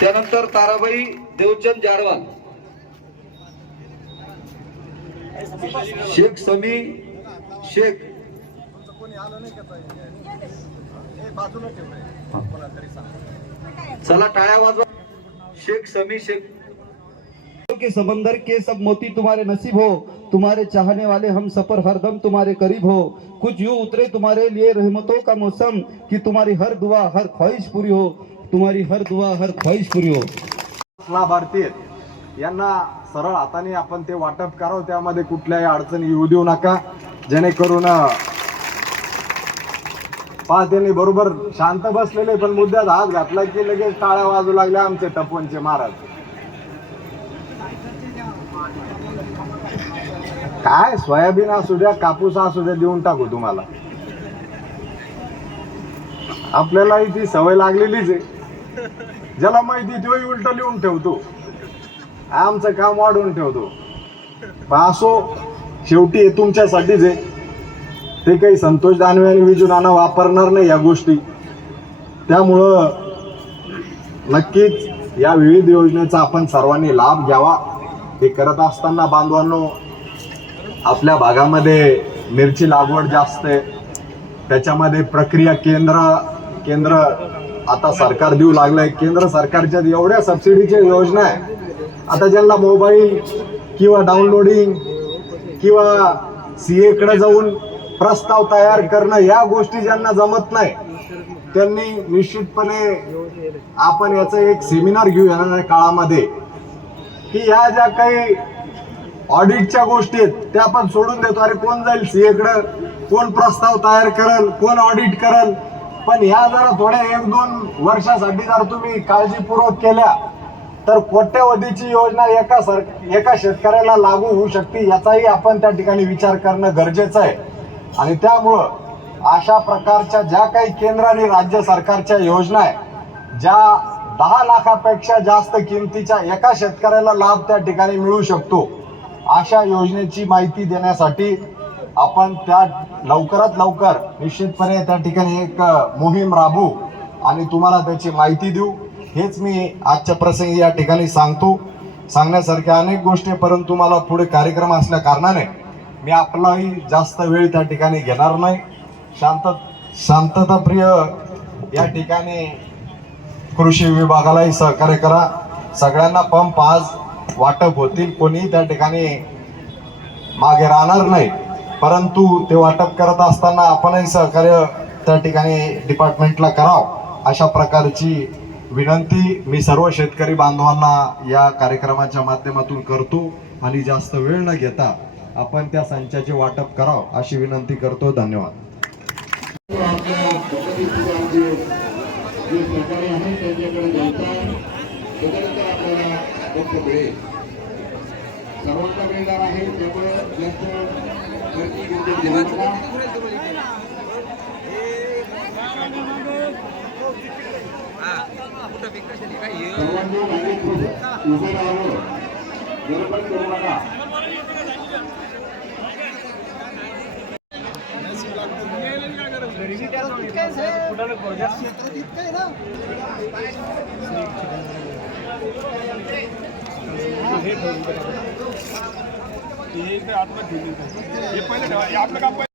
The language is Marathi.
त्यानंतर ताराबाई देवचंद जारवाल. शेख समी शेख. चला टाळ्या वाजवा. शेख समी शेख. के समंदर के सब मोती तुम्हारे नसीब हो तुम्हारे चाहने वाले हम सफर हरदम तुम्हारे करीब हो। कुछ यूं उतरे तुम्हारे लिए रहमतों का मौसम कि तुम्हारी हर दुआ हर ख्वाहिश पूरी हो। तुम्हारी हर दुआ हर ख्वाहिश पूरी हो। लाभार्थी यांना सरळ हाताने आपण ते वाटप करावं त्यामध्ये कुठल्याही अडचणी येऊ देऊ नका. जेणेकरून अं, पहा त्यांनी बरोबर शांत बसलेले पण मुद्द्यात हात घातला की लगेच टाळ्या वाजू लागल्या आमचे टपवनचे महाराज. काय? सोयाबीन असू द्या कापूस असू द्या देऊन टाकू तुम्हाला. आपल्यालाही ती सवय लागलेलीच आहे. ज्याला माहिती तोही उलट लिहून ठेवतो. आमचं काम वाढवून ठेवतो. असो शेवटी हे तुमच्यासाठीच आहे. ते काही संतोष दानवे आणि विजू नाना वापरणार नाही या गोष्टी. त्यामुळं नक्कीच या विविध योजनेचा आपण सर्वांनी लाभ घ्यावा. हे करत असताना बांधवांनो आपल्या भागामध्ये मिरची लागवड जास्त आहे. त्याच्यामध्ये प्रक्रिया केंद्र केंद्र आता सरकार देऊ लागलंय. केंद्र सरकारच्या एवढ्या सबसिडीच्या योजना आहे. आता ज्यांना मोबाईल किंवा डाउनलोडिंग किंवा सी एकडे जाऊन प्रस्ताव तयार करणं या गोष्टी ज्यांना जमत नाही त्यांनी निश्चितपणे आपण याचं एक सेमिनार घेऊ येणाऱ्या काळामध्ये. की या ज्या काही ऑडिटच्या गोष्टी आहेत त्या आपण सोडून देतो. अरे कोण जाईल सीएकडं? कोण प्रस्ताव तयार करल? कोण ऑडिट करल? पण ह्या जरा थोड्या एक दोन वर्षासाठी जर तुम्ही काळजीपूर्वक केल्या तर कोट्यवधीची योजना एका सर एका शेतकऱ्याला लागू होऊ शकते याचाही आपण त्या ठिकाणी विचार करणं गरजेचं आहे. आणि त्यामुळं अशा प्रकारच्या ज्या काही केंद्र आणि राज्य सरकारच्या योजना आहे ज्या दहा लाखापेक्षा जास्त किमतीच्या एका शेतकऱ्याला लाभ त्या ठिकाणी मिळू शकतो. अशा योजनेची माहिती देण्यासाठी आपण त्या लवकरात लवकर निश्चितपणे त्या ठिकाणी एक मोहीम राबवू आणि तुम्हाला त्याची माहिती देऊ. हेच मी आजच्या प्रसंगी या ठिकाणी सांगतो. सांगण्यासारख्या अनेक गोष्टी परंतु मला पुढे कार्यक्रम असल्या कारणाने मी आपलाही जास्त वेळ त्या ठिकाणी घेणार नाही. शांत शांतताप्रिय या ठिकाणी कृषी विभागालाही सहकार्य करा. सगळ्यांना पंप आज वाटप होतील. कोणी त्या ठिकाणी मागे राहणार नाही. परंतु ते वाटप करत असताना आपणही सहकार्य त्या ठिकाणी डिपार्टमेंटला करावं. अशा प्रकारची विनंती मी सर्व शेतकरी बांधवांना या कार्यक्रमाच्या माध्यमातून करतो आणि जास्त वेळ न घेता आपण त्या संचाचे वाटप करावं अशी विनंती करतो. धन्यवाद. जे सहकारी त्यांच्याकडे आहे. त्याच्यानंतर आपल्याला वक्त मिळेल सर्वांना मिळणार आहे त्यामुळे जास्त गर्दी घेऊ नका. सर्वांनी गाडीत उभे राहावं गडबड करू नका हे हे आपलं काम